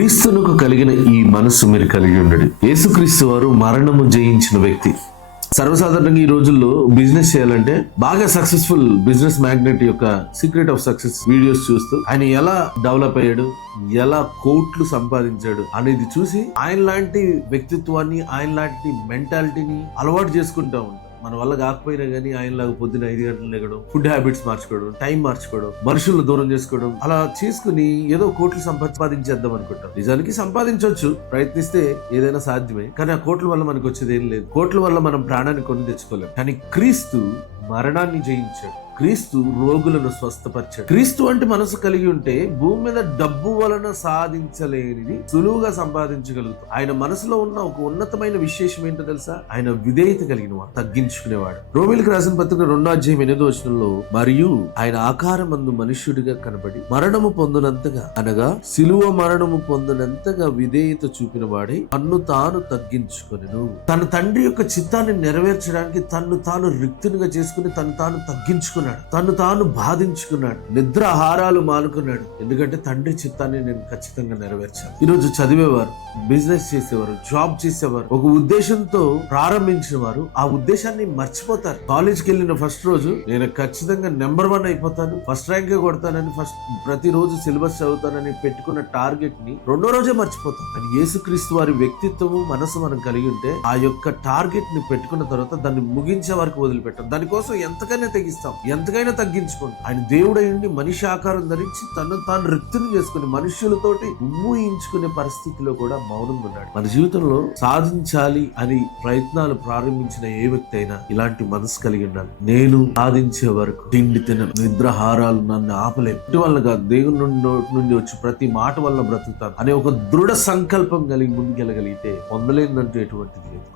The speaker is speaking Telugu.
క్రీస్తునకు కలిగిన ఈ మనస్సు మీరు కలిగి ఉండండి. యేసుక్రీస్తు వారు మరణము జయించిన వ్యక్తి. సర్వసాధారణంగా ఈ రోజుల్లో బిజినెస్ చేయాలంటే బాగా సక్సెస్ఫుల్ బిజినెస్ మ్యాగ్నెట్ యొక్క సీక్రెట్ ఆఫ్ సక్సెస్ వీడియోస్ చూస్తూ ఆయన ఎలా డెవలప్ అయ్యాడు, ఎలా కోట్లు సంపాదించాడు అనేది చూసి ఆయన లాంటి వ్యక్తిత్వాన్ని, ఆయన లాంటి మెంటాలిటీని అలవాటు చేసుకుంటా ఉంటాం. మన వల్ల కాకపోయినా కానీ ఆయనలాగా పొద్దున్న 5 గంటలు లేగడం, ఫుడ్ హ్యాబిట్స్ మార్చుకోవడం, టైం మార్చుకోవడం, మనుషులను దూరం చేసుకోవడం, అలా చేసుకుని ఏదో కోట్లు సంపాదించేద్దాం అనుకుంటాం. నిజానికి సంపాదించవచ్చు, ప్రయత్నిస్తే ఏదైనా సాధ్యమే. కానీ ఆ కోట్ల వల్ల మనకు వచ్చేది ఏం లేదు. కోట్ల వల్ల మనం ప్రాణాన్ని కొని తెచ్చుకోలేం. కానీ క్రీస్తు మరణాన్ని జయించాడు. క్రీస్తు రోగులను స్వస్థపరిచాడు. క్రీస్తు అంటే మనసు కలిగి ఉంటే భూమి మీద డబ్బు వలన సాధించలేనిది సులువుగా సంపాదించగలుగుతాం. ఆయన మనసులో ఉన్న ఒక ఉన్నతమైన విశేషం ఏంటో తెలుసా? ఆయన విధేయత కలిగిన వాడు, తగ్గించుకునేవాడు. రోమిలకు రాసిన పత్రిక 2:8 మరియు ఆయన ఆకారమందు మనుష్యుడిగా కనబడి మరణము పొందినంతగా, అనగా సిలువ మరణము పొందినంతగా విధేయత చూపిన వాడే తన్ను తాను తగ్గించుకొనెను. తన తండ్రి యొక్క చిత్తాన్ని నెరవేర్చడానికి తన్ను తాను రిక్తునిగా చేసుకుని తను తాను తగ్గించుకున్నాడు, తను తాను బాధించుకున్నాడు, నిద్ర ఆహారాలు మానుకున్నాడు. ఎందుకంటే తండ్రి చిత్తాన్ని నేను ఖచ్చితంగా నెరవేర్చాను. ఈరోజు చదివేవారు, బిజినెస్ చేసేవారు, జాబ్ చేసేవారు ఒక ఉద్దేశంతో ప్రారంభించిన వారు ఆ ఉద్దేశాన్ని మర్చిపోతారు. కాలేజ్కి వెళ్ళిన ఫస్ట్ రోజు నేను ఖచ్చితంగా నెంబర్ 1 అయిపోతాను, ఫస్ట్ ర్యాంకే కొడతానని, ప్రతిరోజు సిలబస్ చదువుతానని పెట్టుకున్న టార్గెట్ ని రెండో రోజే మర్చిపోతాం. కానీ యేసుక్రీస్తు వారి వ్యక్తిత్వము, మనసు మనం కలిగి ఉంటే ఆ యొక్క టార్గెట్ ని పెట్టుకున్న తర్వాత దాన్ని ముగించే వరకు వదిలిపెట్టాం. దానికోసం ఎంతకైనా తెగిస్తాం, ఎంతకైనా తగ్గించుకోండి. ఆయన దేవుడై ఉండి మనిషి ఆకారం ధరించి తను తాను రిక్తుని చేసుకుని మనుష్యులతోటి ఊహించుకునే పరిస్థితిలో కూడా మౌనంగా ఉన్నాడు. మన జీవితంలో సాధించాలి అని ప్రయత్నాలు ప్రారంభించిన ఏ వ్యక్తి అయినా ఇలాంటి మనసు కలిగి ఉండాలి. నేను సాధించే వరకు తిండి తినను, నిద్రాహారాలు నన్ను ఆపలేవు, ఇటు వల్ల కాదు, దేవుని నుండి వచ్చి ప్రతి మాట వల్ల బ్రతుకుతాను అనే ఒక దృఢ సంకల్పం కలిగి ముందుకెళ్ళగలిగితే పొందలేనంటూ ఎటువంటిది లేదు.